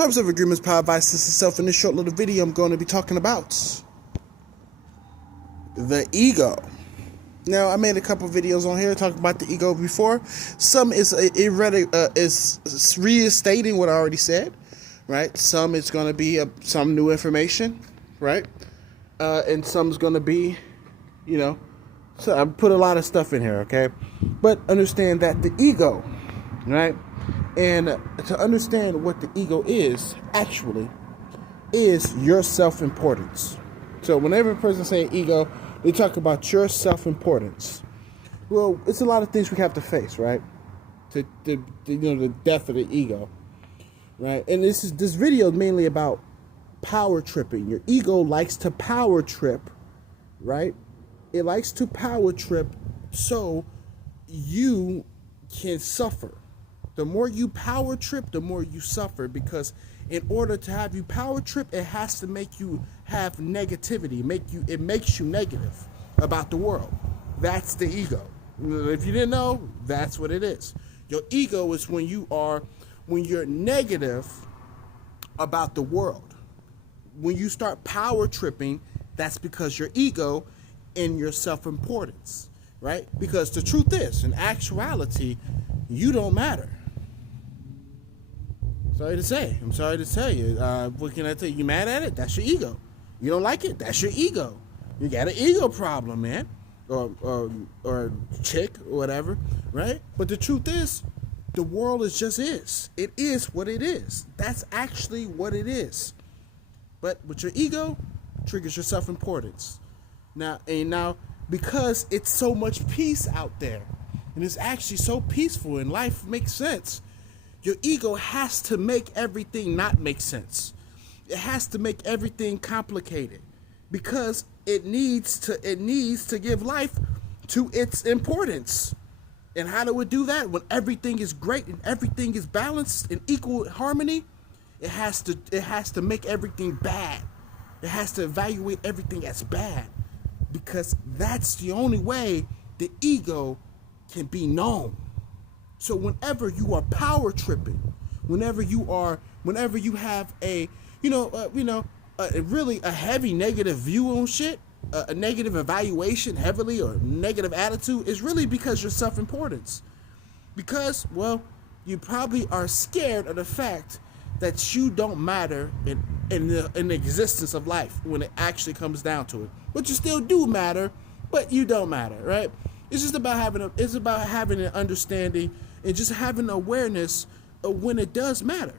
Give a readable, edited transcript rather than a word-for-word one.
Terms of agreements, power, advice, this itself. In this short little video, I'm going to be talking about the ego. Now, I made a couple videos on here talking about the ego before. Some is restating what I already said, right? Some it's going to be some new information, right? And some's going to be, so I put a lot of stuff in here, okay? But understand that the ego, right? And to understand what the ego is, actually, is your self-importance. So whenever a person says ego, they talk about your self-importance. Well, it's a lot of things we have to face, right? The death of the ego, right? And this video is mainly about power tripping. Your ego likes to power trip, right? It likes to power trip so you can suffer. The more you power trip, the more you suffer, because in order to have you power trip, it has to make you have negativity. It makes you negative about the world. That's the ego. If you didn't know, that's what it is. Your ego is when you're negative about the world. When you start power tripping, that's because your ego and your self-importance, right? Because the truth is, in actuality, you don't matter. I'm sorry to tell you. What can I tell you? You mad at it? That's your ego. You don't like it? That's your ego. You got an ego problem, man. Or chick, or whatever, right? But the truth is, the world is. It is what it is. That's actually what it is. But with your ego, triggers your self-importance. Now, because it's so much peace out there, and it's actually so peaceful, and life makes sense, your ego has to make everything not make sense. It has to make everything complicated, because it needs to give life to its importance. And how do it do that? When everything is great and everything is balanced in equal harmony, it has to make everything bad. It has to evaluate everything as bad, because that's the only way the ego can be known. So whenever you are power tripping, whenever you have a really a heavy negative view on shit, a negative evaluation heavily, or negative attitude, is really because your self-importance. Because, well, you probably are scared of the fact that you don't matter in the existence of life when it actually comes down to it. But you still do matter, but you don't matter, right? It's just about having an understanding and just having awareness of when it does matter.